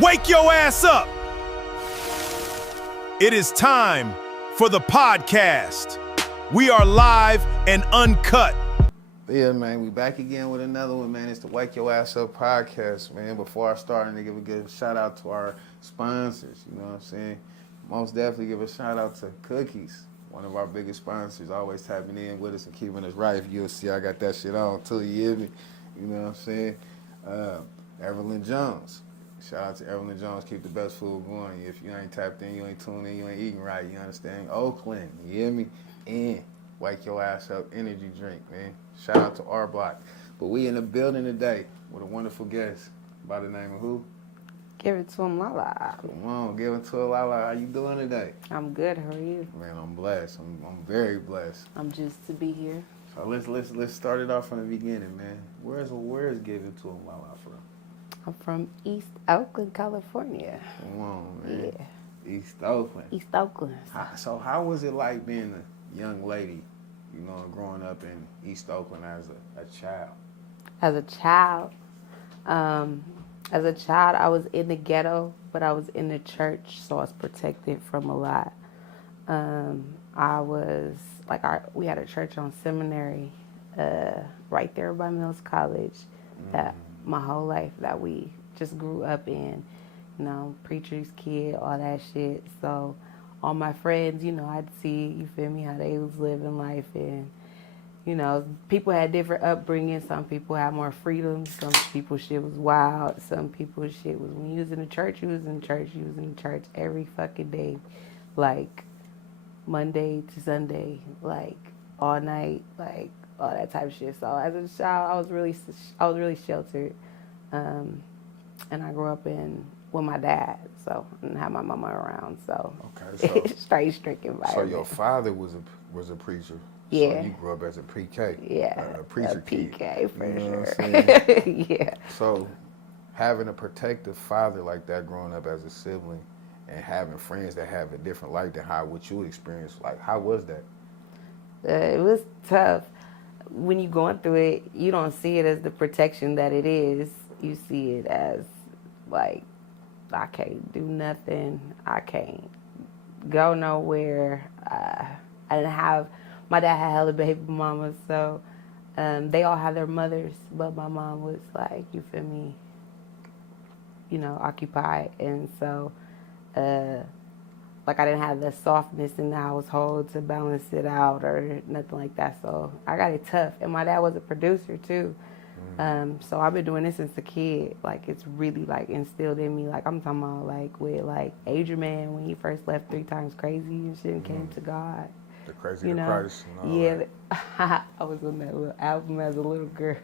Wake your ass up! It is time for the podcast. We are live and uncut. Yeah, man, we back again with another one, man. It's the Wake Your Ass Up podcast, man. Before I start, I give a good shout out to our sponsors, you know what I'm saying? Most definitely give a shout out to Cookies, one of our biggest sponsors, always tapping in with us and keeping us right. If you'll see, I got that shit on too, you hear me? You know what I'm saying? Evelyn Jones. Shout out to Evelyn Jones, keep the best food going. If you ain't tapped in, you ain't tuned in, you ain't eating right, you understand? Oakland, you hear me? And Wake Your Ass Up energy drink, man. Shout out to Carterblock. But we in the building today with a wonderful guest by the name of who? GiveIt2EmLaLa. Come on, GiveIt2EmLaLa. How you doing today? I'm good. How are you? Man, I'm blessed. I'm very blessed. I'm just to be here. So let's start it off from the beginning, man. Where's GiveIt2EmLaLa from? I'm from East Oakland, California. Come on, man. Yeah. East Oakland. East Oakland. So how was it like being a young lady, you know, growing up in East Oakland as a child? As a child, I was in the ghetto, but I was in the church, so I was protected from a lot. We had a church on Seminary, right there by Mills College, that my whole life that we just grew up in, you know, preacher's kid, all that shit. So all my friends, you know, I'd see, you feel me, how they was living life. And, you know, people had different upbringing. Some people had more freedom. Some people shit was wild. Some people shit was, when you was in the church, you was in church. You was in church every fucking day, like Monday to Sunday, like all night, like all that type of shit. So as a child, I was really sheltered, and I grew up with my dad, so I didn't have my mama around. So okay, so straight strict environment. So your father was a preacher. Yeah. So you grew up as a pre-K. Yeah. A preacher PK kid. for you know sure. What I'm saying? Yeah. So having a protective father like that growing up as a sibling and having friends that have a different life than what you experienced, like how was that? It was tough. When you're going through it, you don't see it as the protection that it is. You see it as like, I can't do nothing. I can't go nowhere. I didn't have, my dad had hella baby mamas, so they all had their mothers, but my mom was like, you feel me, you know, occupied. And so, like I didn't have the softness in the household to balance it out or nothing like that. So I got it tough. And my dad was a producer too. So I've been doing this since a kid. Like it's really like instilled in me. Like I'm talking about like with like Adrian Man when he first left 3 Times Crazy and shit and came to God. The Crazy you to know? Christ and all yeah, that. I was on that little album as a little girl.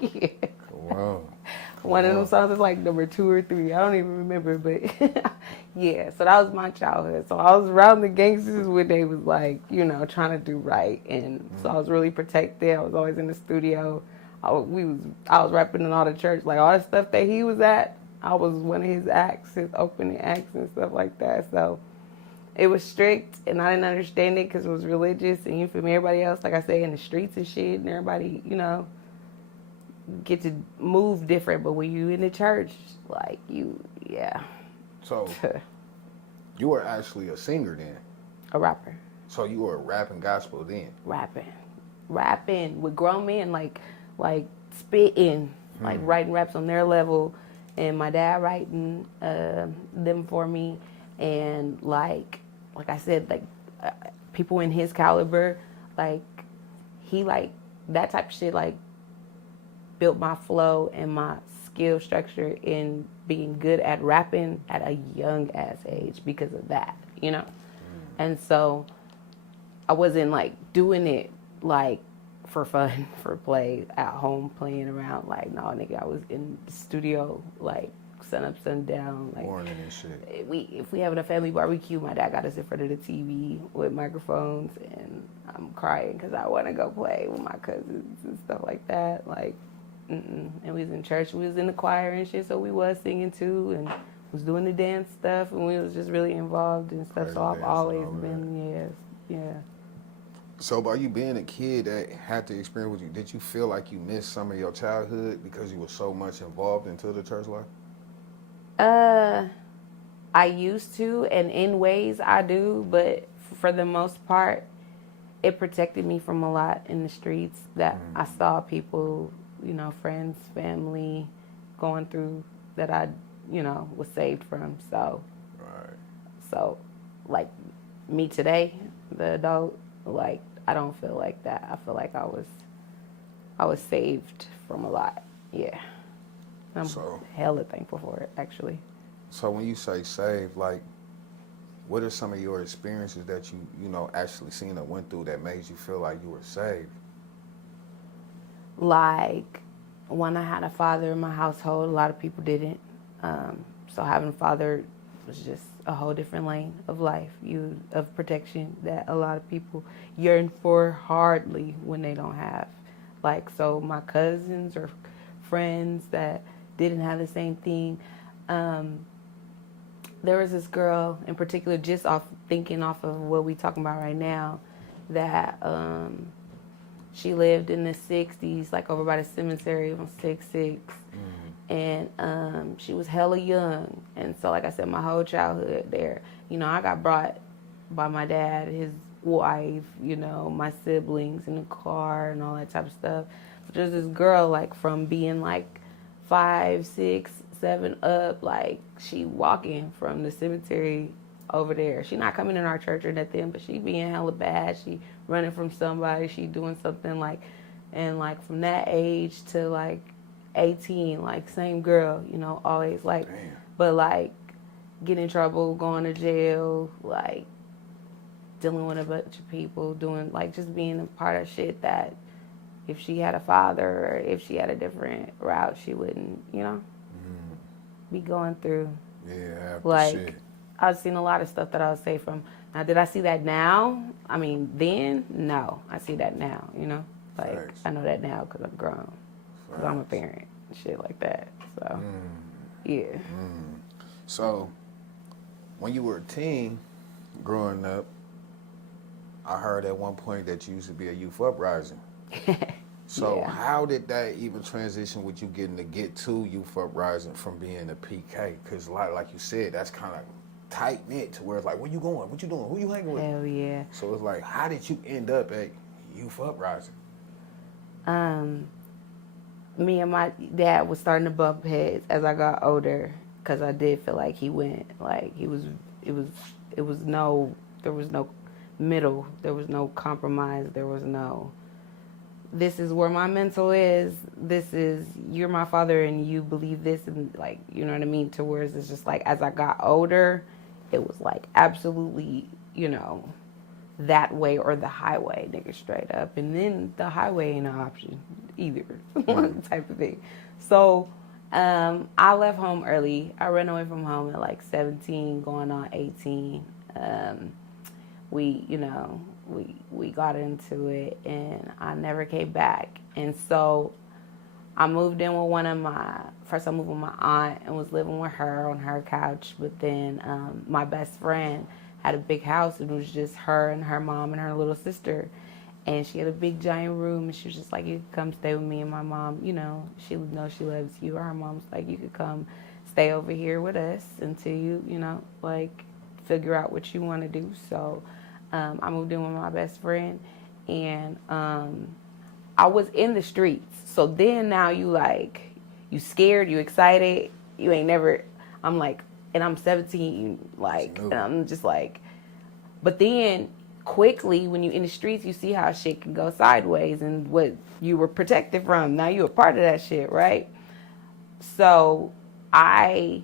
Yeah. Wow. One of them songs is like number 2 or 3. I don't even remember, but yeah. So that was my childhood. So I was around the gangsters when they was like, you know, trying to do right, and so I was really protected. I was always in the studio. I was rapping in all the church, like all the stuff that he was at. I was one of his acts, his opening acts and stuff like that. So it was strict, and I didn't understand it because it was religious, and you feel me, everybody else, like I say, in the streets and shit, and everybody, you know, get to move different. But when you in the church, like yeah. So you were actually a singer then? A rapper. So you were rapping gospel then? Rapping with grown men, like spitting, like writing raps on their level, and my dad writing them for me, and like I said, like people in his caliber, like he like that type of shit, like built my flow and my skill structure in being good at rapping at a young ass age because of that, you know. And so I wasn't like doing it like for fun, for play, at home playing around. Like, no, nigga, I was in the studio, like, sun up, sun down. Like, morning and shit. If we having a family barbecue, my dad got us in front of the TV with microphones, and I'm crying because I want to go play with my cousins and stuff like that. Like, and we was in church, we was in the choir and shit, so we was singing too, and was doing the dance stuff, and we was just really involved and stuff. So I've always been, yeah. So by you being a kid that had to experience with you, did you feel like you missed some of your childhood because you were so much involved into the church life? I used to, and in ways I do, but for the most part, it protected me from a lot in the streets that I saw people, friends, family, going through that I, was saved from. So, like me today, the adult, like I don't feel like that. I feel like I was saved from a lot. Yeah, I'm hella thankful for it, actually. So when you say saved, like, what are some of your experiences that you actually seen or went through that made you feel like you were saved? Like, when I had a father in my household, a lot of people didn't. So having a father was just a whole different lane of life, of protection that a lot of people yearn for hardly when they don't have. Like, so my cousins or friends that didn't have the same thing. There was this girl in particular, just thinking off of what we talking about right now, that she lived in the 60s, like over by the cemetery on 6-6. And she was hella young. And so, like I said, my whole childhood there, I got brought by my dad, his wife, my siblings in the car and all that type of stuff. But there's this girl, like, from being like 5, 6, 7 up, like, she walking from the cemetery over there. She not coming in our church or nothing, but she being hella bad. She running from somebody. She doing something, like, and like from that age to like 18, like, same girl, always, like, damn. But like getting in trouble, going to jail, like dealing with a bunch of people, doing, like, just being a part of shit that if she had a father or if she had a different route, she wouldn't, be going through. Yeah, like shit. I've seen a lot of stuff that I would say from now. Did I see that now? I mean, then, no, I see that now. Like, facts. I know that now because I'm grown, because I'm a parent, and shit like that. So, yeah. So, when you were a teen, growing up, I heard at one point that you used to be a youth uprising. So yeah. How did that even transition with you getting to get to youth uprising from being a PK? Because like you said, that's kind of tight knit to where it's like, where you going? What you doing? Who you hanging with? Hell yeah. So it's like, how did you end up at youth uprising? Me and my dad was starting to bump heads as I got older, because I did feel like he went, like, there was no middle, there was no compromise, there was no, this is where my mental is, this is, you're my father and you believe this, and, like, you know what I mean, to where it's just like, as I got older, it was like absolutely, that way or the highway, nigga, straight up. And then the highway ain't an option either, type of thing. So I left home early. I ran away from home at like 17, going on 18. We got into it, and I never came back. And so I moved in with I moved with my aunt and was living with her on her couch. But then my best friend had a big house, and it was just her and her mom and her little sister. And she had a big giant room, and she was just like, you could come stay with me and my mom. She knows she loves you. Or her mom's like, you could come stay over here with us until you, like, figure out what you want to do. So I moved in with my best friend, and I was in the streets. So then now you scared, you excited, you ain't never, I'm like, and I'm 17, like, and I'm just like, but then quickly when you in the streets, you see how shit can go sideways and what you were protected from. Now you're a part of that shit, right? So I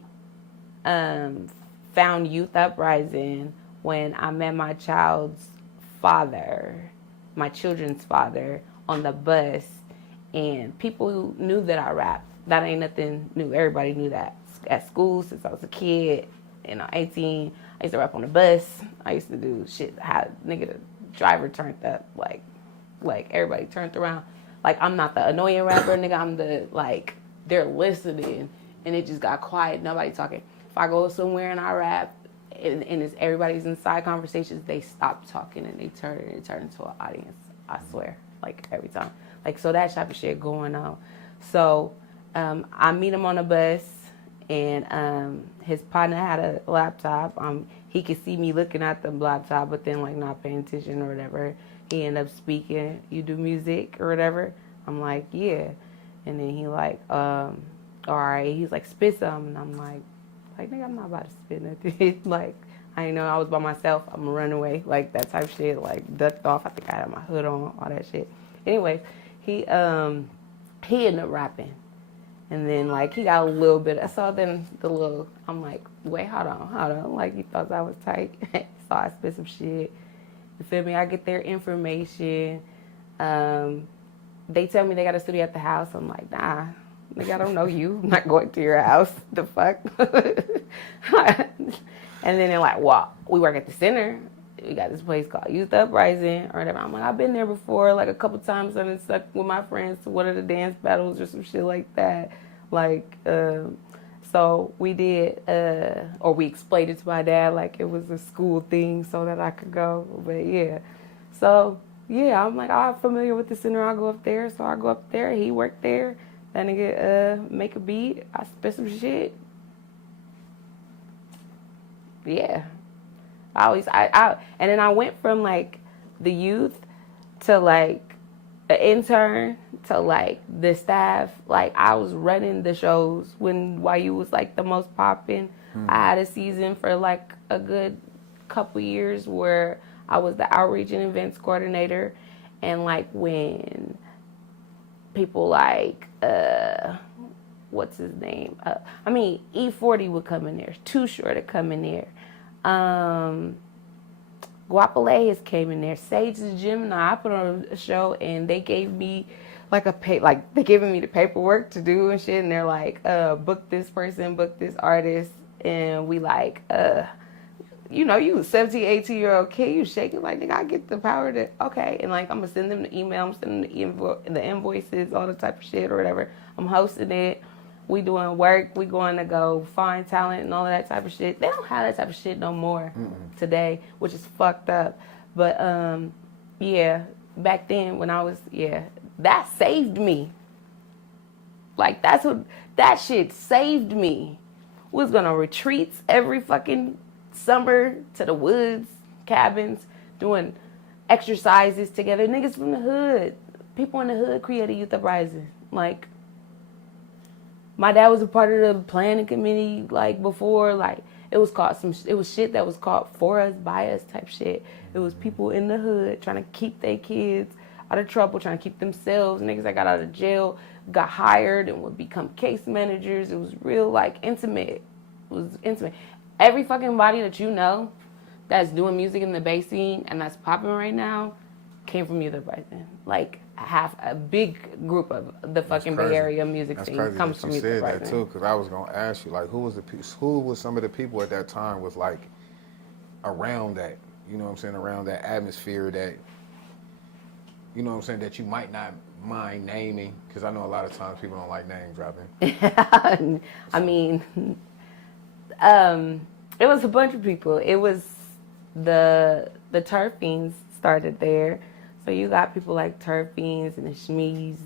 found Youth Uprising when I met my children's father, on the bus, and people knew that I rapped. That ain't nothing new. Everybody knew that. At school, since I was a kid, 18, I used to rap on the bus. I used to do shit, how nigga the driver turned up, like everybody turned around. Like, I'm not the annoying rapper, nigga, I'm the, like, they're listening, and it just got quiet, nobody talking. If I go somewhere and I rap, and it's everybody's inside conversations, they stop talking and they turn into an audience, I swear, like, every time. Like, so that type of shit going on. So I meet him on a bus, and his partner had a laptop. He could see me looking at the laptop, but then like not paying attention or whatever. He ended up speaking, "You do music or whatever?" I'm like, "Yeah." And then he like, "All right." He's like, "Spit some," and I'm like, nigga, I'm not about to spit nothing. Like, I didn't know I was by myself. I'm gonna run away, like that type shit. Like ducked off. I think I had my hood on, all that shit. Anyways, he ended up rapping. And then, like, he got a little bit. So then I'm like, wait, hold on. Like, he thought I was tight. So I spit some shit. You feel me? I get their information. They tell me they got a studio at the house. I'm like, nah, nigga, I don't know you. I'm not going to your house. The fuck? And then they're like, well, we work at the center. We got this place called Youth Uprising or whatever. I'm like, I've been there before, like a couple times. I've been stuck with my friends to one of the dance battles or some shit like that. Like, so we did, or we explained it to my dad like it was a school thing so that I could go. But yeah, so yeah, I'm like, I'm familiar with the center. I'll go up there. So I go up there. He worked there. That nigga make a beat. I spit some shit. Yeah. And then I went from like the youth to like an intern to like the staff. Like I was running the shows when W.Y.A.U was like the most popping. I had a season for like a good couple years where I was the outreach and events coordinator. And like when people like, what's his name? E40 would come in there. Too Short to come in there. W.Y.A.U came in there. Sage the Gemini. I put on a show and they gave me like they giving me the paperwork to do and shit. And they're like, book this person, book this artist. And we like, you 17, 18-year-old kid, you shaking like, nigga, I get the power to, okay. And like, I'm gonna send them the email, I'm sending them the invoices, all the type of shit or whatever. I'm hosting it. We doing work. We going to go find talent and all of that type of shit. They don't have that type of shit no more today, which is fucked up. But yeah, back then when I was, that saved me. Like that shit saved me. We was going to retreats every fucking summer to the woods, cabins, doing exercises together. Niggas from the hood. People in the hood created Youth Uprising. Like, my dad was a part of the planning committee, like, before, like, it was shit that was called for us, by us type shit. It was people in the hood trying to keep their kids out of trouble, trying to keep themselves. Niggas that got out of jail got hired and would become case managers. It was real, like, intimate. It was intimate. Every fucking body that you know that's doing music in the Bay scene and that's popping right now came from Youth Uprising. Like, a big group of the fucking Bay Area music scene comes from Youth Uprising. That's crazy that you said that too, because I was gonna ask you, like, who was some of the people at that time was like around that, you know what I'm saying, around that atmosphere that, you know what I'm saying, that you might not mind naming, because I know a lot of times people don't like name dropping. I mean, it was a bunch of people. It was the Turf Fiends started there. So you got people like Turf Fiends and the Shmees,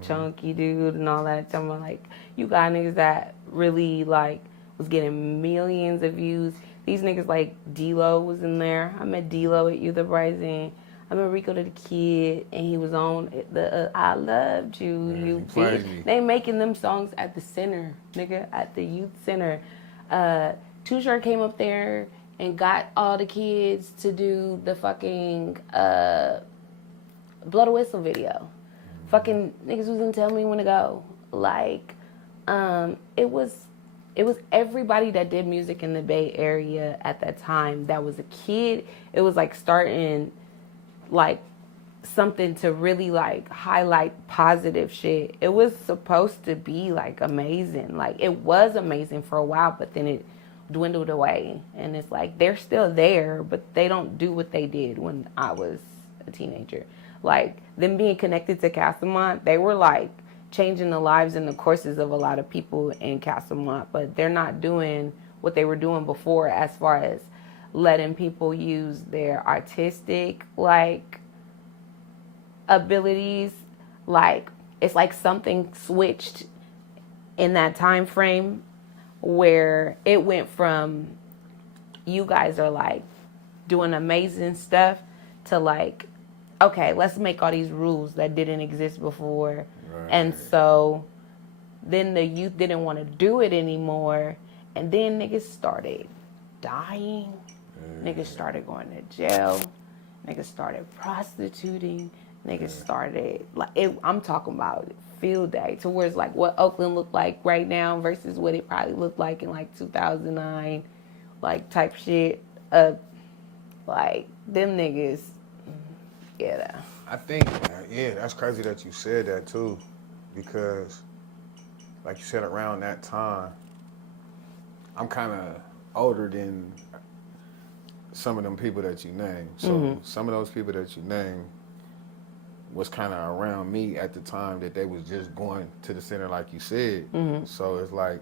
Chunky Dude and all that. Like, you got niggas that really, like, was getting millions of views. These niggas like D-Lo was in there. I met D-Lo at Youth Uprising. I met Rico the Kid, and he was on the I Loved You, You Bitch. They making them songs at the center, nigga, at the youth center. Too Short came up there and got all the kids to do the fucking Blow the Whistle video. Fucking niggas wasn't telling me when to go. Like, it was everybody that did music in the Bay Area at that time that was a kid. It was like starting like something to really like highlight positive shit. It was supposed to be like amazing. Like, it was amazing for a while, but then it dwindled away. And it's like, they're still there, but they don't do what they did when I was a teenager. Like, them being connected to Castlemont, they were like changing the lives and the courses of a lot of people in Castlemont, but they're not doing what they were doing before as far as letting people use their artistic, like, abilities. Like, it's like something switched in that time frame where it went from you guys are like doing amazing stuff to like, okay, let's make all these rules that didn't exist before. Right. And so then the youth didn't want to do it anymore. And then niggas started dying. Niggas started going to jail. Niggas started prostituting. Niggas started, like, I'm talking about field day, to where it's like what Oakland looked like right now versus what it probably looked like in like 2009, like type shit. Like, them niggas, yeah. I think, yeah, that's crazy that you said that too, because, like you said, around that time, I'm kind of older than some of them people that you named. So some of those people that you named was kind of around me at the time that they was just going to the center, like you said. So it's like,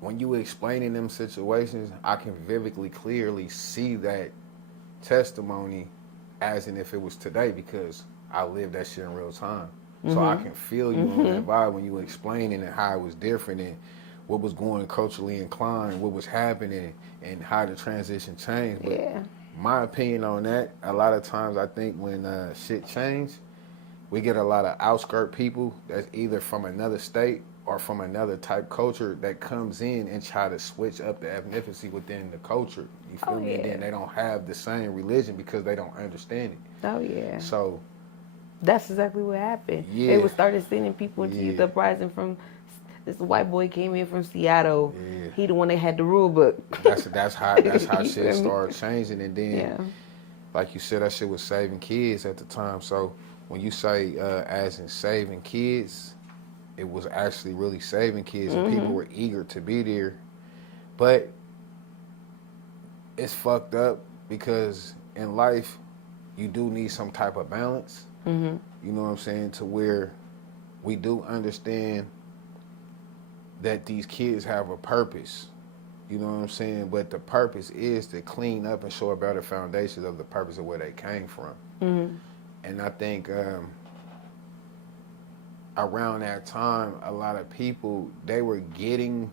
when you explaining them situations, I can vividly, clearly see that testimony as in if it was today, because I lived that shit in real time. So I can feel you on that vibe when you were explaining and how it was different and what was going culturally inclined, what was happening, and how the transition changed. But my opinion on that, a lot of times I think when shit changed, we get a lot of outskirt people that's either from another state or from another type culture that comes in and try to switch up the ethnicity within the culture. You feel me? And then they don't have the same religion because they don't understand it. Oh, yeah. So that's exactly what happened. Yeah. They started sending people into youth uprising from, this white boy came in from Seattle. Yeah. He the one that had the rule book. That's how shit started changing. And then, like you said, that shit was saving kids at the time. So when you say as in saving kids, it was actually really saving kids, and people were eager to be there. But it's fucked up because in life, you do need some type of balance. You know what I'm saying? To where we do understand that these kids have a purpose. You know what I'm saying? But the purpose is to clean up and show a better foundation of the purpose of where they came from. And I think around that time, a lot of people, they were getting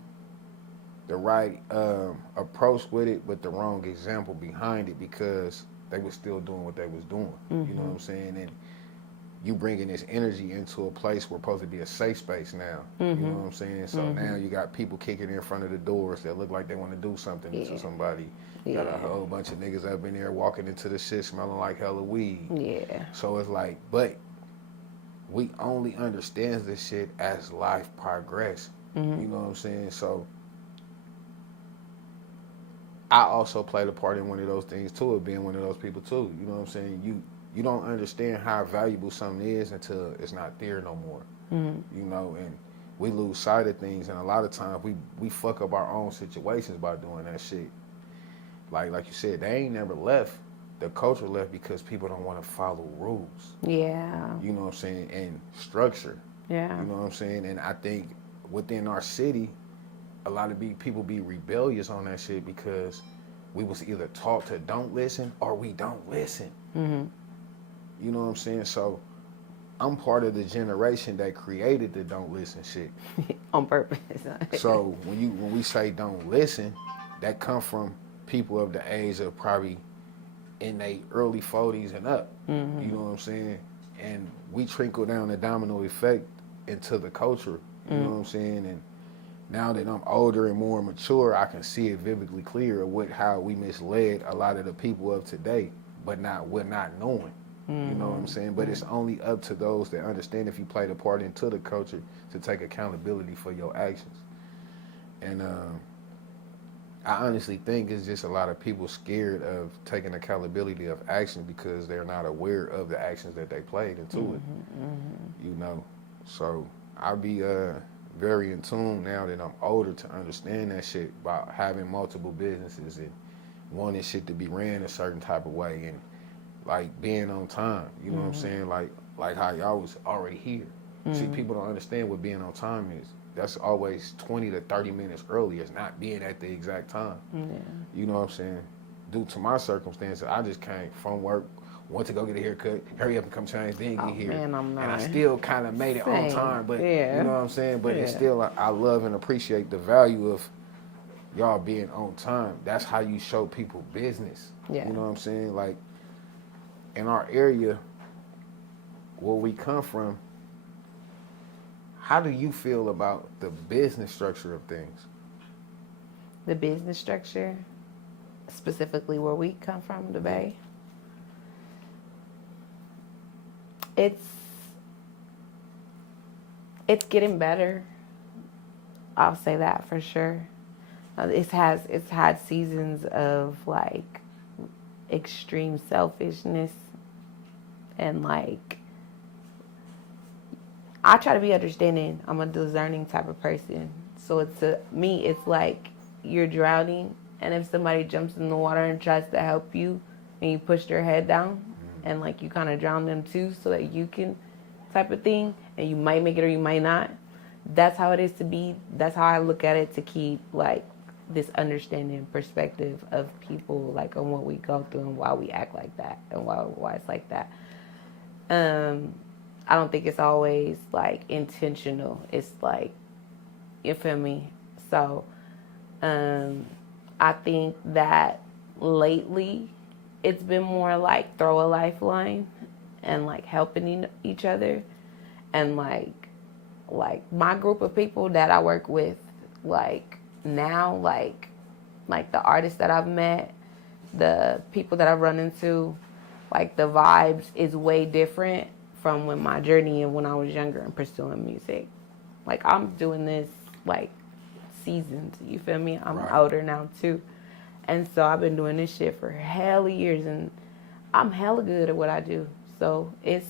the right approach with it, but the wrong example behind it, because they were still doing what they was doing. You know what I'm saying? And you bringing this energy into a place where it's supposed to be a safe space now. You know what I'm saying? So now you got people kicking in front of the doors that look like they want to do something to somebody. You got a whole bunch of niggas up in there walking into the shit smelling like hella weed. So it's like, but we only understand this shit as life progress. You know what I'm saying? So I also played a part in one of those things too, of being one of those people too. You know what I'm saying? You don't understand how valuable something is until it's not there no more. You know, and we lose sight of things, and a lot of times we fuck up our own situations by doing that shit. Like you said, they ain't never left. The culture left because people don't want to follow rules. You know what I'm saying? And structure. You know what I'm saying? And I think within our city, a lot of people be rebellious on that shit because we was either taught to don't listen or we don't listen. You know what I'm saying? So I'm part of the generation that created the don't listen shit. On purpose. So when we say don't listen, that come from people of the age of probably in their early 40s and up. You know what I'm saying? And we trickle down the domino effect into the culture. You know what I'm saying? And now that I'm older and more mature, I can see it vividly clear of how we misled a lot of the people of today, but we're not knowing. You know what I'm saying? But it's only up to those that understand, if you played a part into the culture, to take accountability for your actions. And I honestly think it's just a lot of people scared of taking accountability of action because they're not aware of the actions that they played into it. You know? So I'll be very in tune now that I'm older to understand that shit about having multiple businesses and wanting shit to be ran a certain type of way, and like being on time. You know what I'm saying? Like how y'all was already here. See, people don't understand what being on time is. That's always 20 to 30 minutes early. It's not being at the exact time. You know what I'm saying? Due to my circumstances, I just came from work went to go get a haircut, hurry up and come change, then get here. Man, I'm not. And I still kind of made it on time, but yeah. you know what I'm saying? But it's Yeah. still, I love and appreciate the value of y'all being on time. That's how you show people business. Yeah. You know what I'm saying? Like, in our area, where we come from, how do you feel about the business structure of things? The business structure, specifically where we come from, the Bay, it's getting better. I'll say that for sure. It's had seasons of like extreme selfishness and like, I try to be understanding. I'm a discerning type of person. So it's like you're drowning, and if somebody jumps in the water and tries to help you and you push their head down and like you kind of drown them too so that you can type of thing, and you might make it or you might not. That's how it is to be. That's how I look at it, to keep like this understanding perspective of people, like on what we go through and why we act like that and why it's like that. I don't think it's always like intentional. It's like, you feel me? So I think that lately it's been more like throw a lifeline and like helping each other. And like my group of people that I work with, like now, like the artists that I've met, the people that I've run into, like the vibes is way different from when my journey and when I was younger and pursuing music. Like I'm doing this like seasons, you feel me? I'm older now too. And so I've been doing this shit for hella years, and I'm hella good at what I do. So it's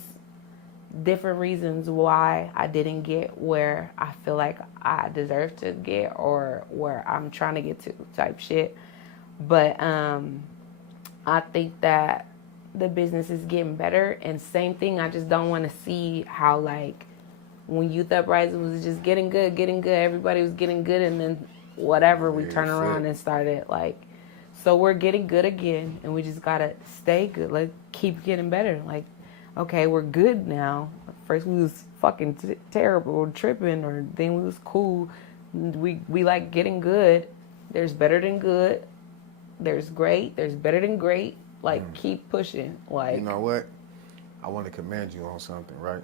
different reasons why I didn't get where I feel like I deserve to get or where I'm trying to get to type shit. But I think that the business is getting better, and same thing, I just don't want to see how like when Youth Uprising was just getting good, everybody was getting good, and then whatever, we turn around and started like, so we're getting good again, and we just gotta stay good, like keep getting better. Like, okay, we're good now. First we was fucking terrible, tripping, or then we was cool. We like getting good. There's better than good. There's great. There's better than great. Like, keep pushing. Like, you know what? I want to commend you on something, right?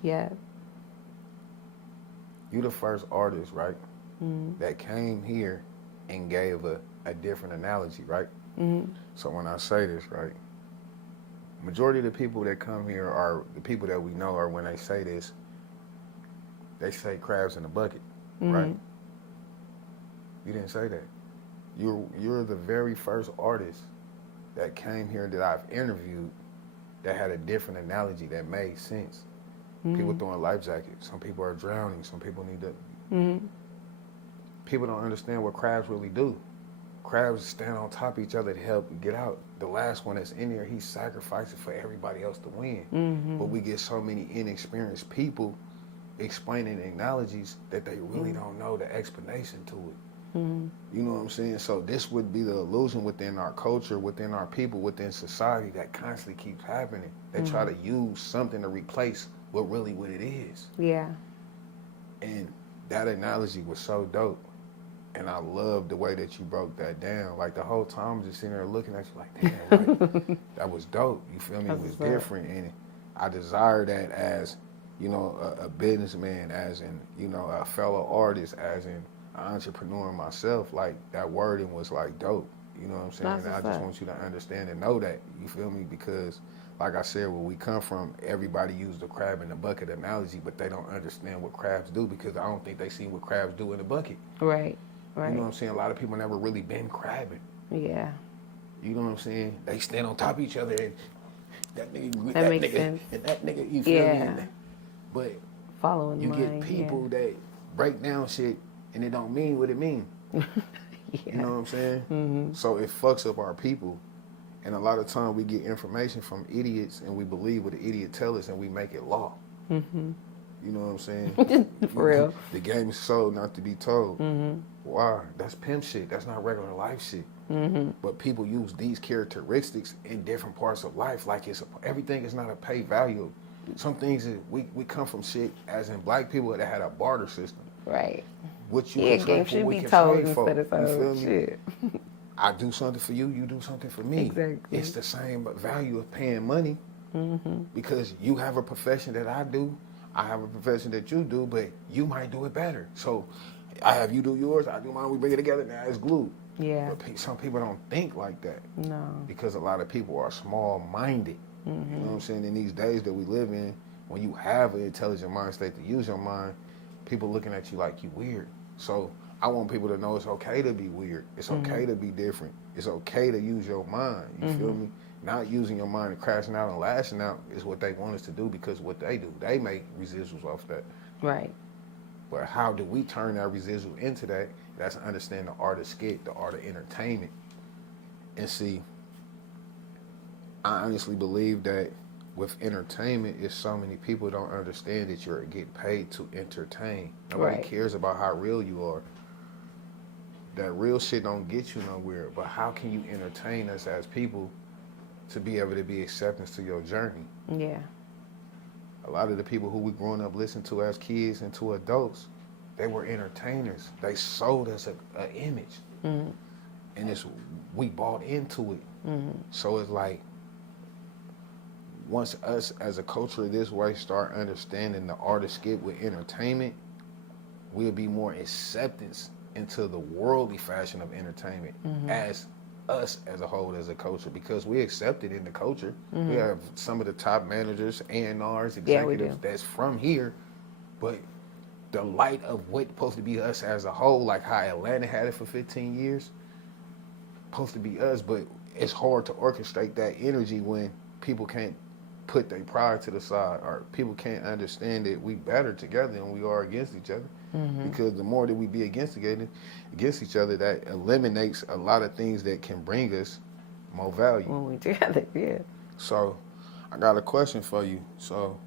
Yeah. You the first artist, right, that came here and gave a different analogy, right? So when I say this, right, majority of the people that come here are the people that we know, are when they say this, they say crabs in a bucket, right? You didn't say that. You're the very first artist that came here that I've interviewed that had a different analogy that made sense. People throwing life jackets. Some people are drowning. Some people need to. People don't understand what crabs really do. Crabs stand on top of each other to help get out. The last one that's in there, he's sacrificing for everybody else to win. But we get so many inexperienced people explaining analogies that they really don't know the explanation to it. You know what I'm saying? So this would be the illusion within our culture, within our people, within society that constantly keeps happening. They try to use something to replace what it is. Yeah. And that analogy was so dope. And I love the way that you broke that down. Like the whole time I'm just sitting there looking at you like, damn, like, that was dope. You feel me? It was different. And I desire that as, you know, a businessman, as in, you know, a fellow artist, as in an entrepreneur myself. Like that wording was like dope. You know what I'm saying? And I just want you to understand and know that. You feel me? Because like I said, where we come from, everybody used the crab in the bucket analogy, but they don't understand what crabs do because I don't think they see what crabs do in the bucket. Right. You know what I'm saying? A lot of people never really been crabbing. Yeah. You know what I'm saying? They stand on top of each other and that nigga, that makes sense. And that nigga, you feel me? But following you get people that break down shit and it don't mean what it mean. You know what I'm saying? So it fucks up our people. And a lot of time we get information from idiots and we believe what the idiot tell us and we make it law. You know what I'm saying? For real. The game is sold, not to be told. Why? That's pimp shit. That's not regular life shit. But people use these characteristics in different parts of life. Like everything is not a pay value. Some things that we come from shit, as in black people, that had a barter system. Right. What you Yeah, can game trade for, should we be can told trade for. instead of You feel told. me? Shit. I do something for you, you do something for me. Exactly. It's the same value of paying money because you have a profession that I do, I have a profession that you do, but you might do it better. So I have you do yours, I do mine, we bring it together, now it's glued. Yeah. But some people don't think like that. No. Because a lot of people are small-minded. You know what I'm saying? In these days that we live in, when you have an intelligent mind state to use your mind, people looking at you like you weird. So I want people to know it's okay to be weird. It's okay to be different. It's okay to use your mind. You feel me? Not using your mind and crashing out and lashing out is what they want us to do, because what they do, they make residuals off that. Right. But how do we turn that residual into that? That's understanding the art of skit, the art of entertainment. And see, I honestly believe that with entertainment, is so many people don't understand that you're getting paid to entertain. Nobody cares about how real you are. That real shit don't get you nowhere. But how can you entertain us as people to be able to be acceptance to your journey? Yeah. A lot of the people who we growing up listening to as kids and to adults, they were entertainers. They sold us an image. And we bought into it. So it's like, once us as a culture this way start understanding the art of skit with entertainment, we'll be more acceptance into the worldly fashion of entertainment as us as a whole, as a culture, because we accept it in the culture. We have some of the top managers, A&Rs, executives that's from here, but the light of what's supposed to be us as a whole, like how Atlanta had it for 15 years, supposed to be us, but it's hard to orchestrate that energy when people can't put their pride to the side, or people can't understand that we better together than we are against each other. Because the more that we be against each other, that eliminates a lot of things that can bring us more value. When we together, yeah. So I got a question for you. So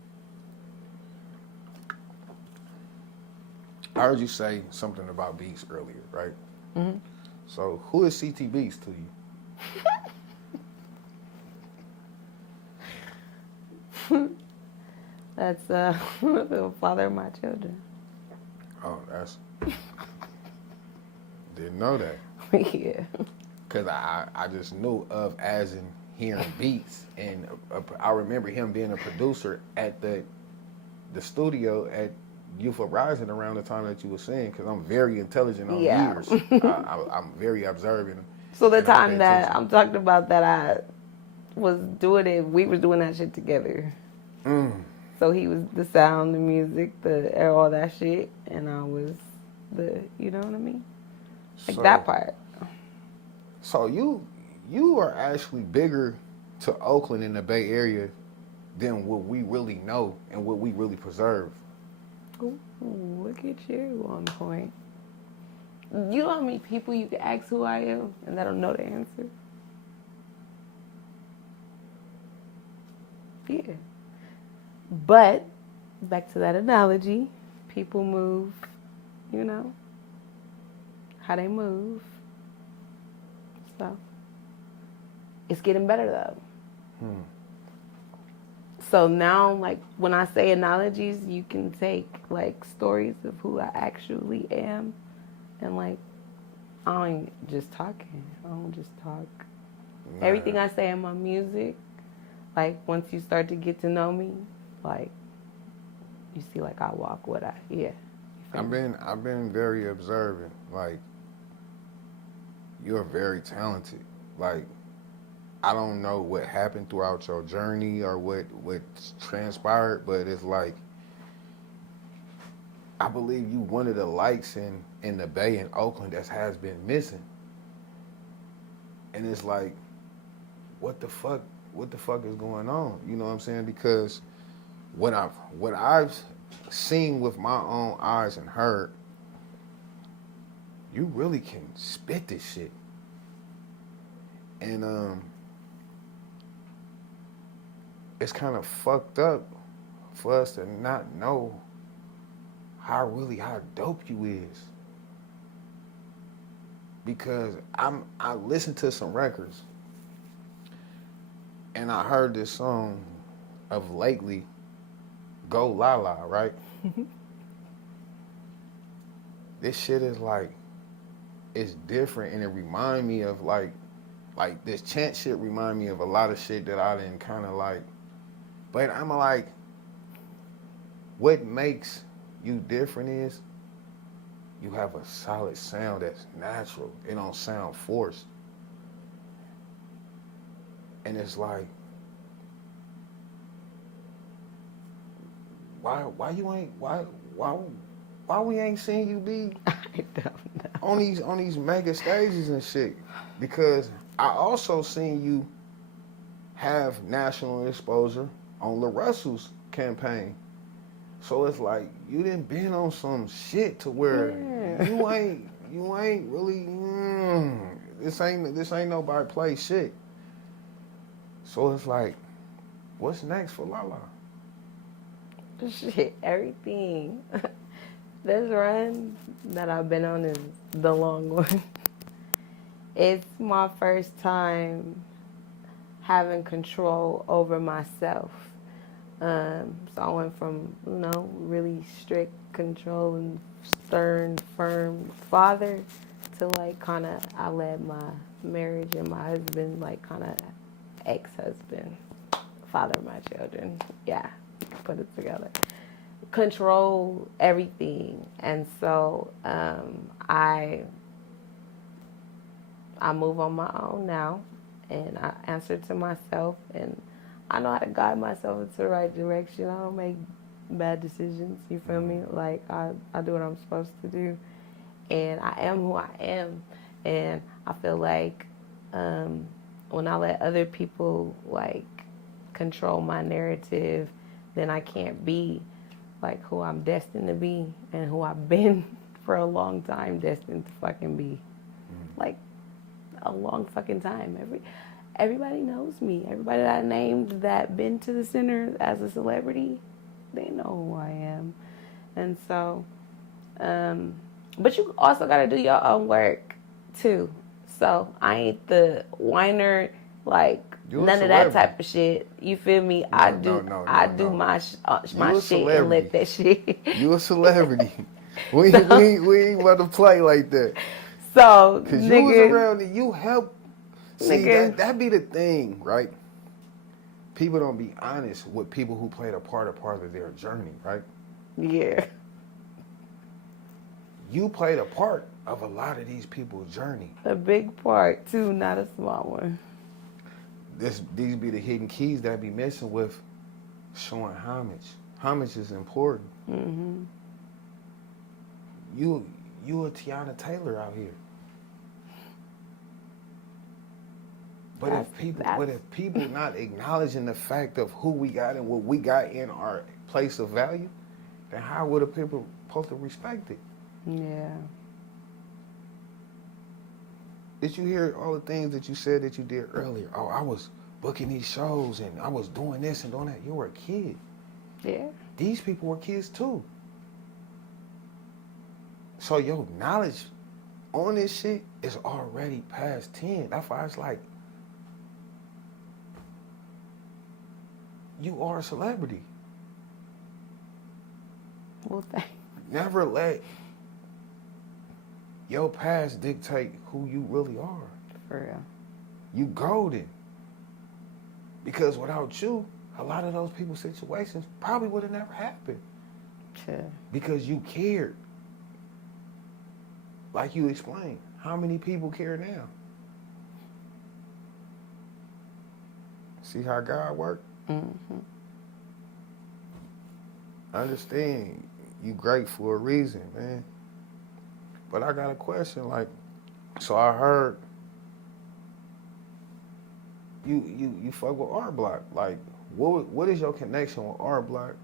I heard you say something about beats earlier, right? So who is CT Beats to you? That's the father of my children. Oh, that's... Didn't know that. Yeah. Because I just knew of as in hearing beats. And I remember him being a producer at the studio at Youth Uprising around the time that you were saying, because I'm very intelligent on years. I'm very observant. So the time that I'm talking about that I was doing it, we were doing that shit together. So he was the sound, the music, all that shit, and I was the, you know what I mean? Like so, that part. So you are actually bigger to Oakland in the Bay Area than what we really know and what we really preserve. Ooh, look at you on point. You know how many people you can ask who I am and they don't know the answer? Yeah. But, back to that analogy, people move, you know, how they move. So, it's getting better though. So now, like, when I say analogies, you can take, like, stories of who I actually am. And, like, I ain't just talking. I don't just talk. Nah. Everything I say in my music, like, once you start to get to know me, like, you see, like, I walk what I, yeah. I've been very observant. Like, you're very talented. Like, I don't know what happened throughout your journey or what transpired, but it's like, I believe you one of the lights in the Bay in Oakland that has been missing. And it's like, what the fuck is going on? You know what I'm saying? Because what I've seen with my own eyes and heard, you really can spit this shit. And it's kind of fucked up for us to not know how dope you is. Because I listened to some records and I heard this song of lately, Go.W.Y.A.U, right? This shit is like, it's different and it remind me of like this chant shit remind me of a lot of shit that I didn't kind of like. But I'm like, what makes you different is you have a solid sound that's natural. It don't sound forced. And it's like, why we ain't seen you be I don't know. on these mega stages and shit? Because I also seen you have national exposure on La Russell's campaign. So it's like you done been on some shit to where you ain't really this ain't nobody play shit. So it's like, what's next for Lala? Shit, everything. This run that I've been on is the long one. It's my first time having control over myself. So I went from, really strict control and stern, firm father to like kind of, I led my marriage and my husband, like kind of ex-husband, father of my children. Yeah, put it together. Control everything. And so I move on my own now, and I answer to myself, and I know how to guide myself into the right direction. I don't make bad decisions, you feel me? Like, I do what I'm supposed to do, and I am who I am. And I feel like when I let other people, like, control my narrative, then I can't be, like, who I'm destined to be and who I've been for a long time destined to fucking be. Like, a long fucking time. Everybody knows me. Everybody that I named that been to the center as a celebrity, they know who I am. And so, but you also got to do your own work too. So I ain't the whiner, like, none of that type of shit. You feel me? I do my shit and let that shit. You a celebrity. We ain't about to play like that. So, Cause nigga, you was around and you helped. See, nigga, that be the thing, right? People don't be honest with people who played a part of their journey, right? Yeah. You played a part of a lot of these people's journey. A big part too, not a small one. These be the hidden keys that be missing with showing homage. Homage is important. Mm-hmm. You a Tiana Taylor out here. But if people not acknowledging the fact of who we got and what we got in our place of value, then how would a people supposed to respect it? Yeah. Did you hear all the things that you said that you did earlier? Oh, I was booking these shows and I was doing this and doing that. You were a kid. Yeah. These people were kids too. So your knowledge on this shit is already past 10. That's why it's like, you are a celebrity. Well, thanks. Never let your past dictate who you really are. For real. You golden. Because without you, a lot of those people's situations probably would have never happened. Sure. Because you cared. Like you explained, how many people care now? See how God works? Mm-hmm. Understand, you great for a reason, man. But I got a question, like, so I heard you fuck with R Block. Like, what is your connection with R Block?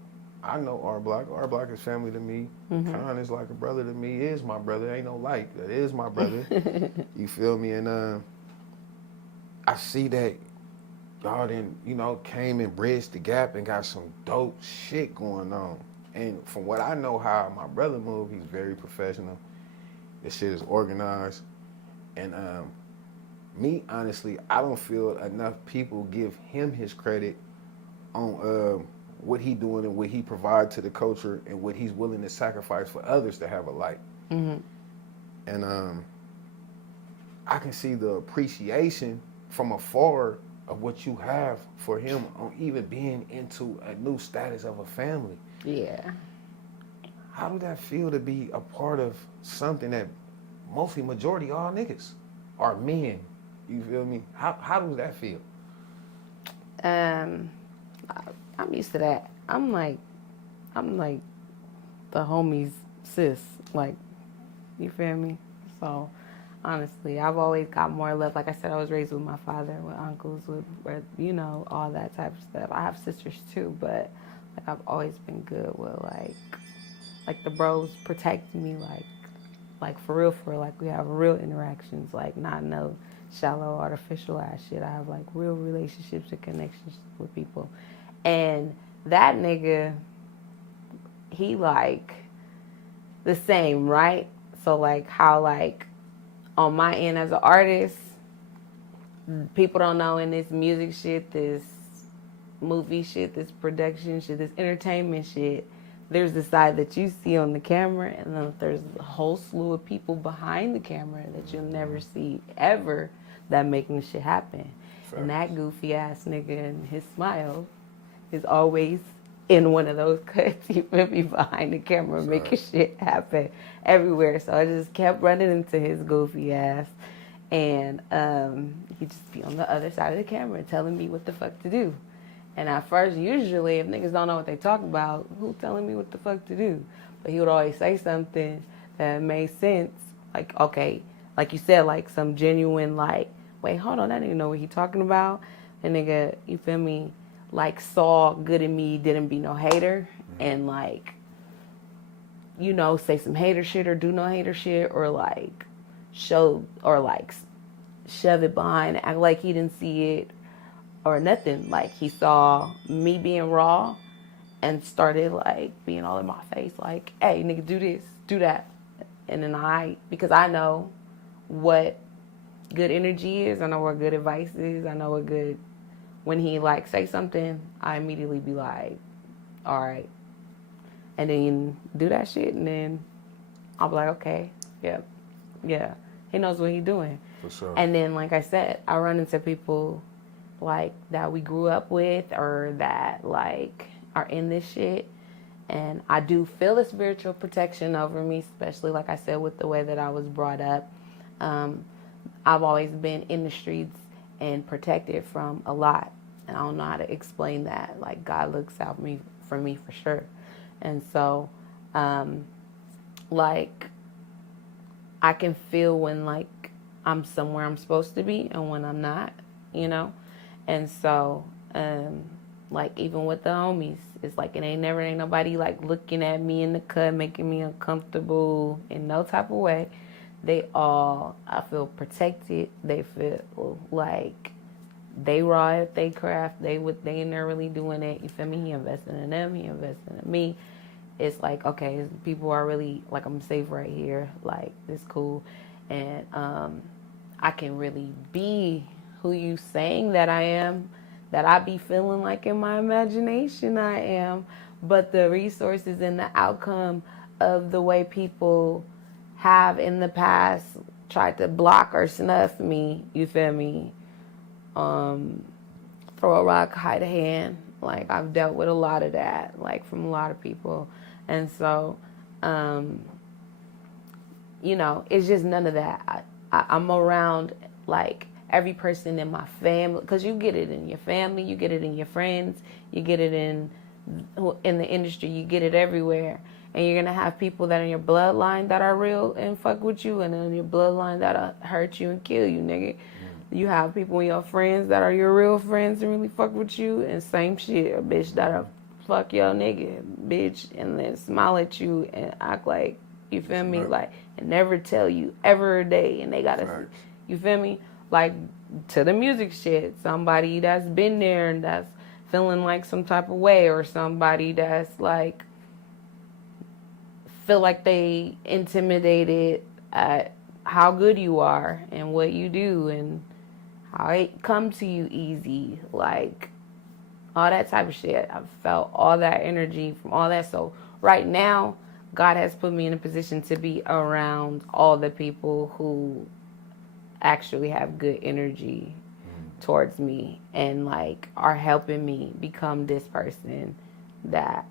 I know R Block. R Block is family to me. Mm-hmm. Khan is like a brother to me. Is my brother. Ain't no like. That is my brother. You feel me? And I see that y'all then, came and bridged the gap and got some dope shit going on. And from what I know how my brother moved, he's very professional. This shit is organized. And me, honestly, I don't feel enough people give him his credit on what he doing and what he provide to the culture and what he's willing to sacrifice for others to have a light. Mm-hmm. And I can see the appreciation from afar of what you have for him on even being into a new status of a family. Yeah. How do that feel to be a part of something that mostly majority all niggas are men? You feel me? How does that feel? I'm used to that. I'm like the homie's sis. Like, you feel me? So honestly, I've always got more love. Like I said, I was raised with my father, with uncles, with you know, all that type of stuff. I have sisters too, but like I've always been good with like the bros protecting me, like for real, like we have real interactions, like not no shallow artificial ass shit. I have like real relationships and connections with people. And that nigga, he like the same, right? So like how like on my end as an artist, people don't know in this music shit, this movie shit, this production shit, this entertainment shit, there's the side that you see on the camera, and then there's a whole slew of people behind the camera that you'll never see ever that making the shit happen. Fair. And that goofy ass nigga and his smile is always in one of those cuts, you feel me, behind the camera, Fair. Making shit happen everywhere. So I just kept running into his goofy ass, and he'd just be on the other side of the camera telling me what the fuck to do. And at first, usually, if niggas don't know what they talk about, who telling me what the fuck to do? But he would always say something that made sense. Like, okay, like you said, like some genuine, like, wait, hold on, I didn't know what he talking about. And nigga, you feel me, like saw good in me, didn't be no hater. And like, you know, say some hater shit or do no hater shit, or like show, or like shove it behind, act like he didn't see it. Or nothing. Like he saw me being raw and started like being all in my face, like, hey nigga, do this, do that. And then because I know what good energy is, I know what good advice is, I know what good, when he like say something, I immediately be like, all right. And then do that shit, and then I'll be like, okay, yeah. He knows what he's doing. For sure. And then like I said, I run into people like that we grew up with, or that like are in this shit, and I do feel a spiritual protection over me, especially like I said with the way that I was brought up. I've always been in the streets and protected from a lot, and I don't know how to explain that. Like God looks out for me for sure. And so like I can feel when like I'm somewhere I'm supposed to be and when I'm not, you know. And so, like, even with the homies, it's like, it ain't nobody, like, looking at me in the cut, making me uncomfortable in no type of way. They all, I feel protected. They feel like they raw at they craft. They in there really doing it. You feel me? He investing in them. He investing in me. It's like, okay, people are really, like, I'm safe right here. Like, it's cool. And I can really be who you saying that I am, that I be feeling like in my imagination I am, but the resources and the outcome of the way people have in the past tried to block or snuff me, you feel me, throw a rock, hide a hand. Like, I've dealt with a lot of that, like, from a lot of people. And so, you know, it's just none of that. I'm around, like, every person in my family, because you get it in your family, you get it in your friends, you get it in the industry, you get it everywhere. And you're going to have people that are in your bloodline that are real and fuck with you, and in your bloodline that'll hurt you and kill you, nigga. You have people in your friends that are your real friends and really fuck with you, and same shit, a bitch that'll fuck your nigga, bitch, and then smile at you and act like, you feel me, like, and never tell you ever a day, and they gotta, you feel me? Like, to the music shit, somebody that's been there and that's feeling like some type of way, or somebody that's like, feel like they intimidated at how good you are and what you do and how it come to you easy, like all that type of shit. I've felt all that energy from all that. So right now, God has put me in a position to be around all the people who actually have good energy towards me and like are helping me become this person that,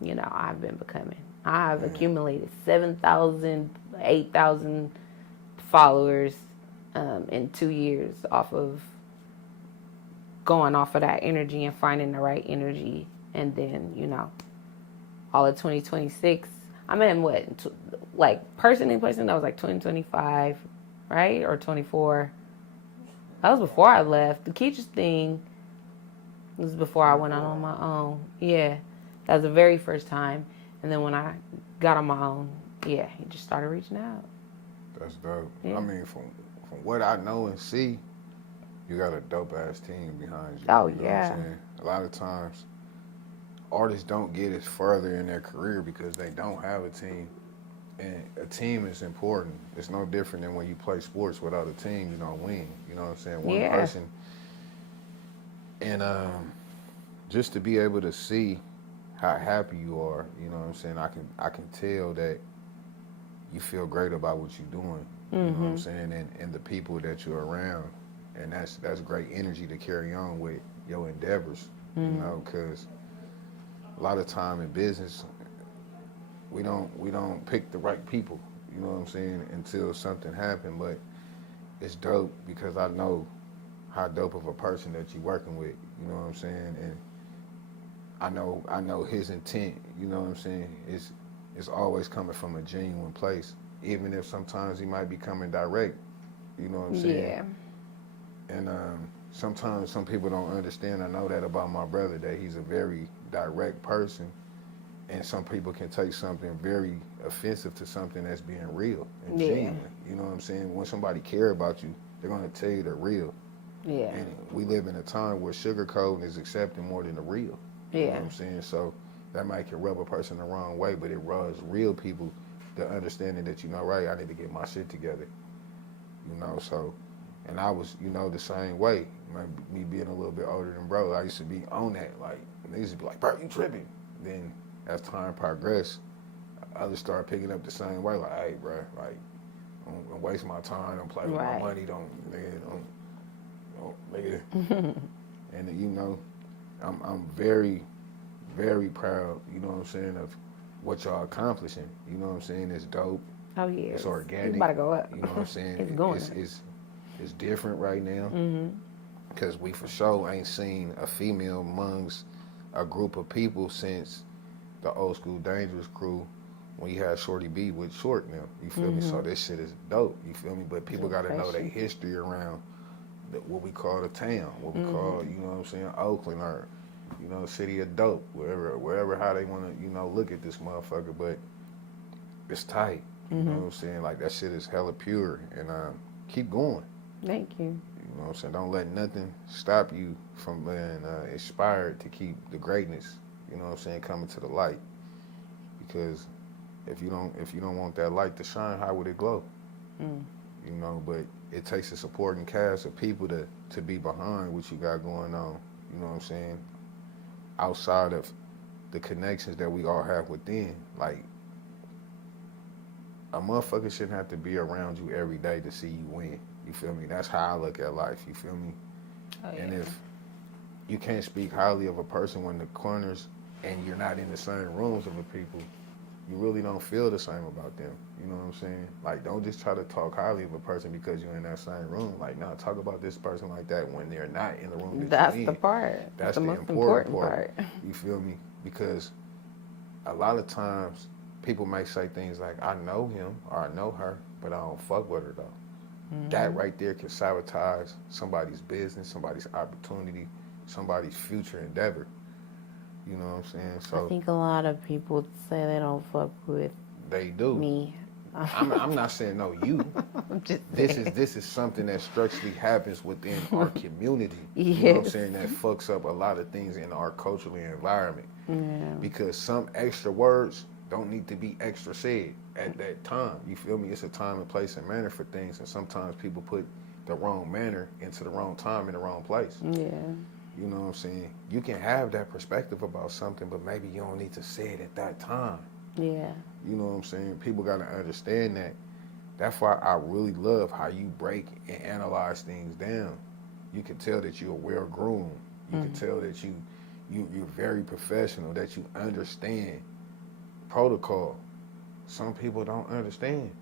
you know, I've been becoming. I've accumulated 7,000, 8,000 followers in 2 years off of going off of that energy and finding the right energy. And then, you know, all of 2026, I'm in person that was like 2025, right? Or 24. That was before I left. The Keachers thing was before I went out on my own. Yeah, that was the very first time. And then when I got on my own, yeah, he just started reaching out. That's dope. Yeah. I mean, from what I know and see, you got a dope-ass team behind you. Oh, you know yeah. What I'm saying? A lot of times, artists don't get as further in their career because they don't have a team. And a team is important. It's no different than when you play sports. Without a team, you don't win. You know what I'm saying? One person. And just to be able to see how happy you are, you know what I'm saying? I can tell that you feel great about what you're doing. You know what I'm saying? And the people that you're around. And that's great energy to carry on with your endeavors. You know, because a lot of time in business, we don't pick the right people, you know what I'm saying, until something happened. But it's dope because I know how dope of a person that you're working with, you know what I'm saying, and I know his intent, you know what I'm saying, it's always coming from a genuine place, even if sometimes he might be coming direct, you know what I'm saying. Yeah. And sometimes some people don't understand. I know that about my brother, that he's a very direct person. And some people can take something very offensive to something that's being real and genuine. You know what I'm saying? When somebody care about you, they're going to tell you they're real. Yeah. And we live in a time where sugarcoating is accepted more than the real. You know what I'm saying? So that might can rub a person the wrong way, but it rubs real people the understanding that, you know, right, I need to get my shit together. You know, so, and I was, you know, the same way. Me being a little bit older than bro, I used to be on that. Like, they used to be like, bro, you tripping. Then as time progressed, others started picking up the same way. Like, hey, bro, like, don't waste my time. Don't play with my money. Don't. And you know, I'm very, very proud. You know what I'm saying, of what y'all accomplishing. You know what I'm saying? It's dope. Oh yeah. It's organic. It's about to go up. You know what I'm saying? It's going. It's different right now. Because we for sure ain't seen a female amongst a group of people since the old school Dangerous crew, when you had Shorty B with Short now. You feel me? So this shit is dope. You feel me? But people got to know their history around what we call the town, what we call, you know what I'm saying, Oakland, or, you know, city of dope, wherever how they want to, you know, look at this motherfucker. But it's tight. You know what I'm saying? Like, that shit is hella pure. And keep going. Thank you. You know what I'm saying? Don't let nothing stop you from being inspired to keep the greatness, you know what I'm saying, coming to the light. Because if you don't want that light to shine, how would it glow? You know, but it takes a supporting cast of people to be behind what you got going on, you know what I'm saying, outside of the connections that we all have within. Like, a motherfucker shouldn't have to be around you every day to see you win. You feel me? That's how I look at life. You feel me? Oh, yeah. And if you can't speak highly of a person when the corners and you're not in the same rooms of the people, you really don't feel the same about them. You know what I'm saying? Like, don't just try to talk highly of a person because you're in that same room. Like, no, talk about this person like that when they're not in the room that you're in. That's the part. That's the most important part. You feel me? Because a lot of times people may say things like, I know him or I know her, but I don't fuck with her though. That right there can sabotage somebody's business, somebody's opportunity, somebody's future endeavor. You know what I'm saying? So I think a lot of people say they don't fuck with me. I'm not saying no you. This is something that structurally happens within our community. You know what I'm saying? That fucks up a lot of things in our cultural environment. Yeah. Because some extra words don't need to be extra said at that time. You feel me? It's a time and place and manner for things, and sometimes people put the wrong manner into the wrong time in the wrong place. Yeah. You know what I'm saying? You can have that perspective about something, but maybe you don't need to say it at that time. Yeah. You know what I'm saying? People got to understand that. That's why I really love how you break and analyze things down. You can tell that you're well-groomed. You can tell that you're very professional, that you understand protocol. Some people don't understand.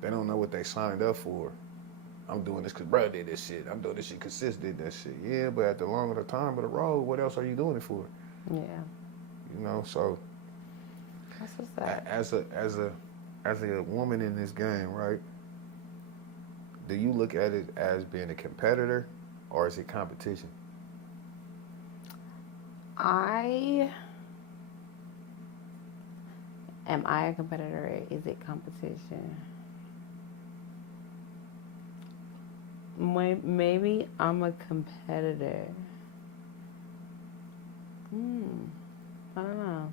They don't know what they signed up for. I'm doing this because bro did this shit. I'm doing this shit because sis did that shit. Yeah, but at the longer the time of the road, what else are you doing it for? Yeah. You know, so That's what's that. As a woman in this game, right? Do you look at it as being a competitor or is it competition? Am I a competitor or is it competition? Maybe I'm a competitor. I don't know.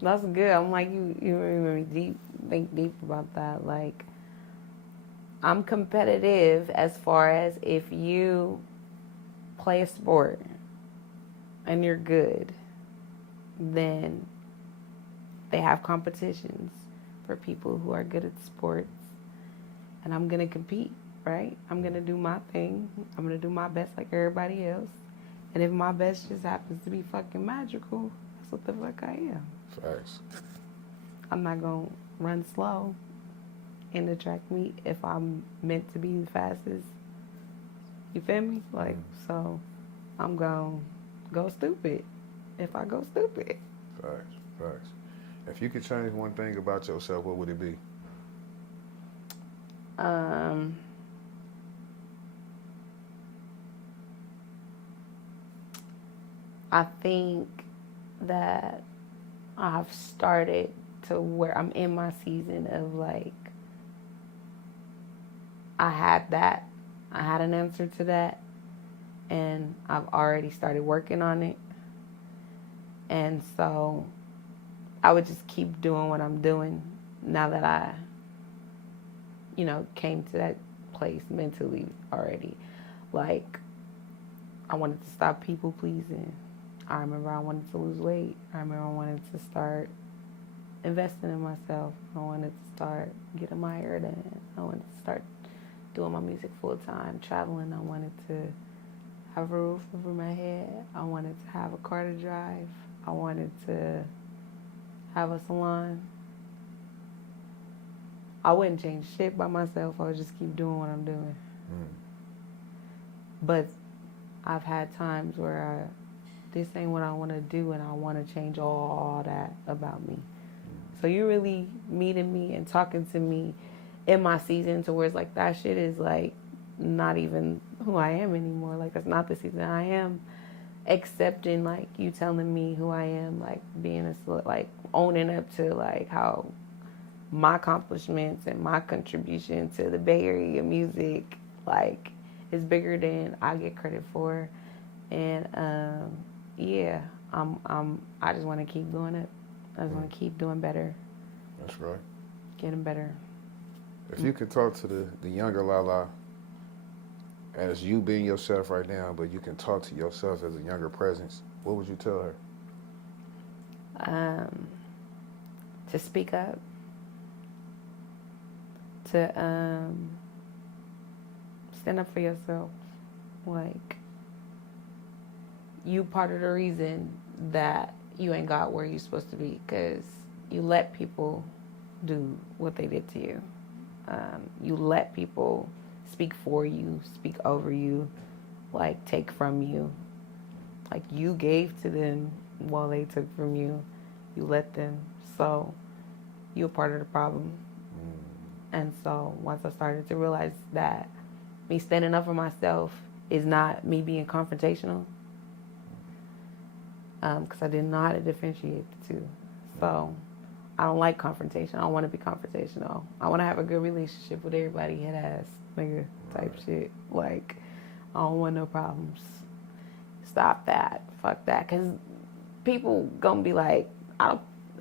That's good. I'm like, you really deep, think deep about that. Like, I'm competitive as far as if you play a sport and you're good, then they have competitions for people who are good at sports. And I'm going to compete, right? I'm going to do my thing. I'm going to do my best like everybody else. And if my best just happens to be fucking magical, that's what the fuck I am. Facts. I'm not going to run slow in the track meet if I'm meant to be the fastest. You feel me? Like, so I'm going to go stupid if I go stupid. Facts. Facts. If you could change one thing about yourself, what would it be? I think that I've started to where I'm in my season of like, I had an answer to that, and I've already started working on it. And so I would just keep doing what I'm doing now that I, came to that place mentally already. Like, I wanted to stop people pleasing. I remember I wanted to lose weight. I remember I wanted to start investing in myself. I wanted to start getting my hair done. I wanted to start doing my music full time, traveling. I wanted to have a roof over my head. I wanted to have a car to drive. I wanted to have a salon. I wouldn't change shit by myself. I would just keep doing what I'm doing. But I've had times where this ain't what I want to do, and I want to change all that about me. So you really meeting me and talking to me in my season to where it's like that shit is like not even who I am anymore. Like, that's not the season I am. Accepting, like, you telling me who I am, like being like owning up to like how my accomplishments and my contribution to the Bay Area music like is bigger than I get credit for. And I just want to keep doing it. I just want to keep doing better. That's right. Getting better. If you could talk to the younger Lala as you being yourself right now, but you can talk to yourself as a younger presence, what would you tell her? To speak up. To stand up for yourself. Like, you part of the reason that you ain't got where you're supposed to be, because you let people do what they did to you. You let people speak for you, speak over you, like take from you. Like, you gave to them while they took from you. You let them. So you're part of the problem. And so once I started to realize that me standing up for myself is not me being confrontational, because I didn't know how to differentiate the two. So I don't like confrontation. I don't want to be confrontational. I want to have a good relationship with everybody, head ass nigga type shit. Like, I don't want no problems. Stop that. Fuck that. Because people gonna be like,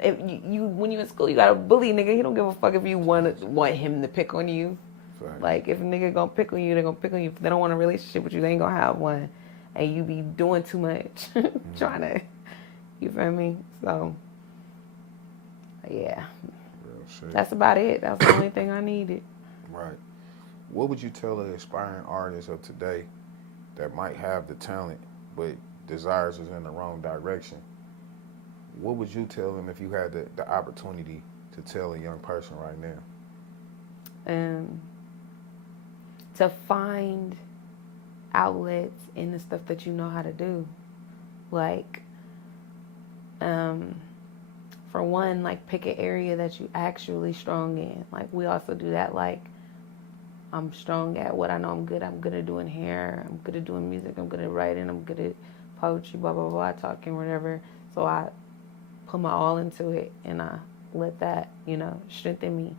if you when you in school, you got a bully nigga. He don't give a fuck if you want him to pick on you. Facts. Like, if a nigga gonna pick on you, they gonna pick on you. If they don't want a relationship with you, they ain't gonna have one. And you be doing too much, trying to, you feel me? So, yeah. Real shit. That's about it. That's the only thing I needed. Right. What would you tell an aspiring artist of today that might have the talent, but desires is in the wrong direction? What would you tell them if you had the opportunity to tell a young person right now? To find outlets in the stuff that you know how to do. Like, for one, like, pick an area that you actually strong in. Like, we also do that. Like, I'm strong at what I know I'm good at. I'm good at doing hair. I'm good at doing music. I'm good at writing. I'm good at poetry, blah, blah, blah, talking, whatever. So I put my all into it, and I let that, strengthen me.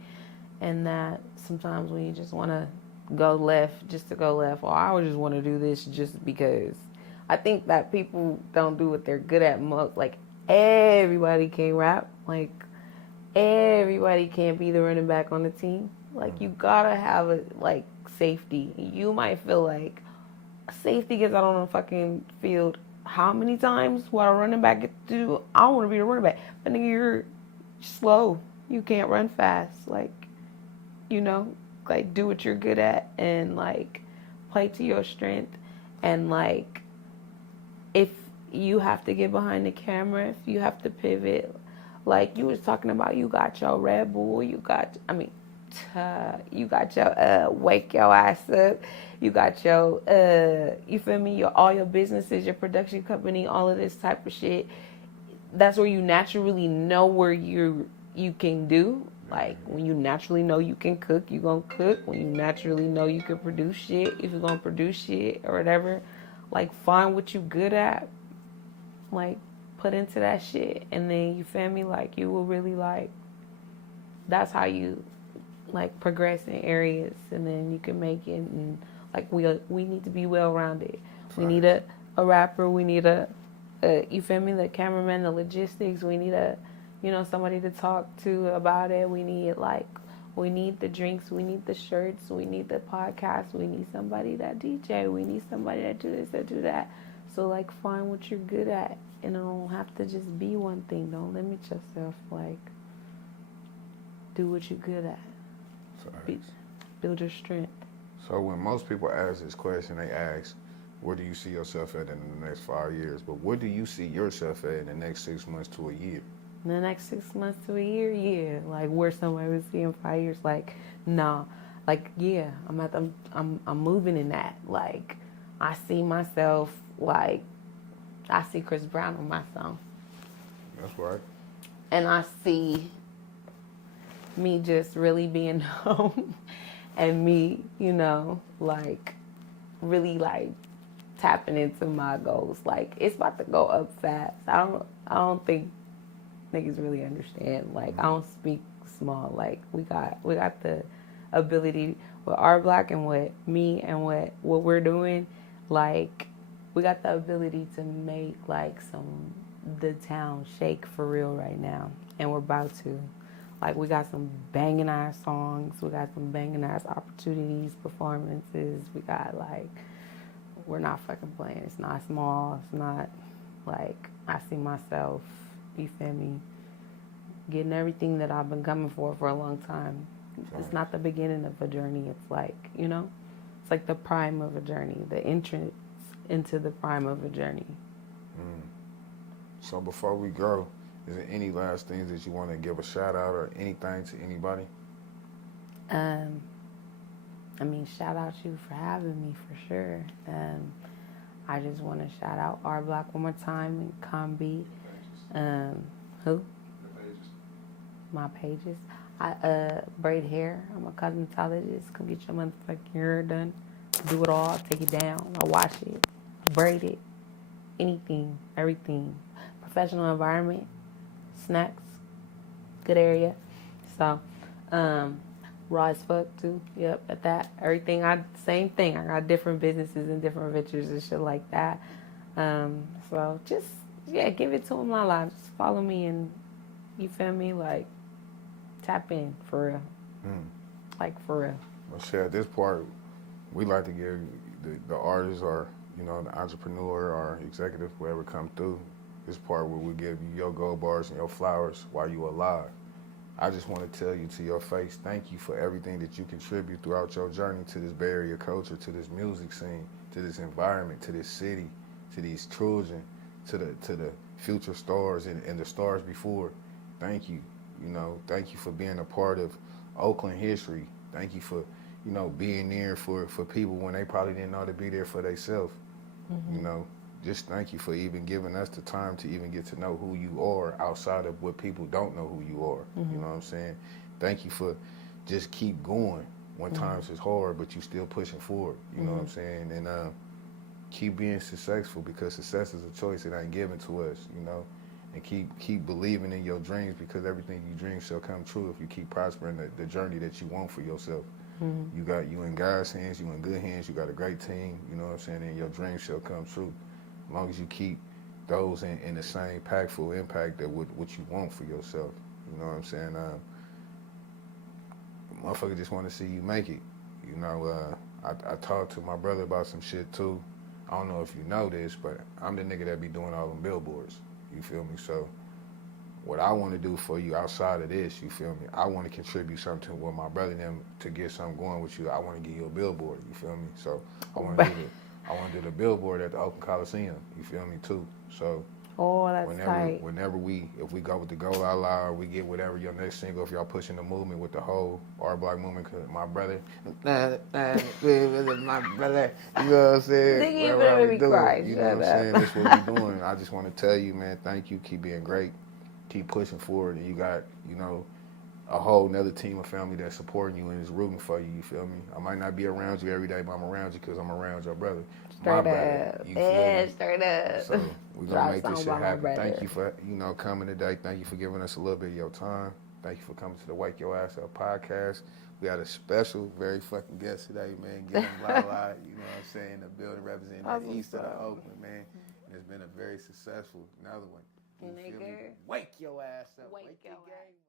And that sometimes when you just want to go left just to go left, or I would just want to do this just because. I think that people don't do what they're good at most. Like, everybody can't rap. Like, everybody can't be the running back on the team. Like, you gotta have safety. You might feel like safety gets out on the fucking field how many times while a running back gets to do? I want to be the running back. But nigga, you're slow. You can't run fast. Like, do what you're good at and, play to your strength. And, if you have to get behind the camera, if you have to pivot, like you was talking about, you got your Red Bull, you got your Wake Your Ass Up, you got your, you feel me, all your businesses, your production company, all of this type of shit. That's where you naturally know where you can do. Like, when you naturally know you can cook, you gonna cook. When you naturally know you can produce shit, if you're gonna produce shit or whatever, find what you good at, put into that shit. And then, you feel me, you will really, that's how you, progress in areas. And then you can make it. And, we need to be well-rounded. We need a rapper. We need you feel me, the cameraman, the logistics. We need somebody to talk to about it. We need the drinks. We need the shirts. We need the podcast. We need somebody that DJ. We need somebody that do this, that do that. So, find what you're good at. And it don't have to just be one thing. Don't limit yourself. Do what you're good at. Build your strength. So when most people ask this question, they ask, where do you see yourself at in the next 5 years? But where do you see yourself at in the next 6 months to a year? In the next 6 months to a year, yeah. Where somebody would see in 5 years, nah. Yeah, I'm moving in that. I see myself, I see Chris Brown on my song. That's right. And I see me just really being home and me, really tapping into my goals. It's about to go up fast. I don't think niggas really understand. I don't speak small. We got the ability with our Black and with me and what we're doing. We got the ability to make the town shake for real right now, and we're about to. We got some banging ass songs. We got some banging ass opportunities, performances. We got we're not fucking playing. It's not small. It's not I see myself, you feel me, getting everything that I've been coming for a long time. It's not the beginning of a journey. It's it's the prime of a journey, the entrance into the prime of a journey. So before we go, is there any last things that you want to give a shout out or anything to anybody? Shout out you for having me for sure. I just want to shout out R Block one more time and Combi. Who? My pages. I braid hair. I'm a cosmetologist. Come get your motherfucking hair done. Do it all. Take it down. I wash it. Braid it. Anything. Everything. Professional environment. Snacks. Good area. So, raw as fuck too. Yep, at that. Everything. Same thing. I got different businesses and different ventures and shit like that. So just, give it to EmLaLa. Just follow me and You feel me? Like, tap in, for real. Like, for real. Well, shit, at this part, we like to give the artists or, you know, the entrepreneur or executive, whoever come through, this part where we give you your gold bars and your flowers while you alive. I just want to tell you to your face, thank you for everything that you contribute throughout your journey to this Bay Area culture, to this music scene, to this environment, to this city, to these children, to the future stars and the stars before. Thank you. You know, thank you for being a part of Oakland history. Thank you for, you know, being there for people when they probably didn't know to be there for themselves. You know, just thank you for even giving us the time to even get to know who you are outside of what people don't know who you are. You know what I'm saying? Thank you for just keep going when times is hard, but you still pushing forward. You know what I'm saying? And keep being successful, because success is a choice. It ain't given to us, you know? And keep believing in your dreams, because everything you dream shall come true if you keep prospering the journey that you want for yourself. You in God's hands, you in good hands, you got a great team, you know what I'm saying, and your dreams shall come true. As long as you keep those in the same impactful impact that what you want for yourself. You know what I'm saying? Motherfucker just want to see you make it. You know, I talked to my brother about some shit too. I don't know if you know this, but I'm the nigga that be doing all them billboards. You feel me? So what I want to do for you outside of this, you feel me? I want to contribute something with my brother and them to get something going with you. I want to give you a billboard. You feel me? So I want to do the billboard at the Oakland Coliseum. You feel me too? So That's tight. whenever if we go with the W.Y.A.U, or we get whatever your next single, if y'all pushing the movement with the whole R Block movement, cause my brother, my brother, you know what I'm saying? Nigga, you Whatever better how make we me do cry. it, you know what I'm Shut up. saying? That's what we doing. I just want to tell you, man, thank you. Keep being great. Keep pushing forward, and you got, you know, a whole nother team of family that's supporting you and is rooting for you. You feel me? I might not be around you every day, but I'm around you because I'm around your brother. Straight My brother. up. You feel Yeah, me? straight up. So we're Drop gonna make this song shit by my happen. brother. Thank you for, you know, coming today. Thank you for giving us a little bit of your time. Thank you for coming to the Wake Your Ass Up podcast. We got a special, very fucking guest today, man. GiveIt2EmLaLa, you know what I'm saying, the building representing the east of the Oakland, man. And it's been a very successful, another one. You feel me? Wake your ass up. Wake your game.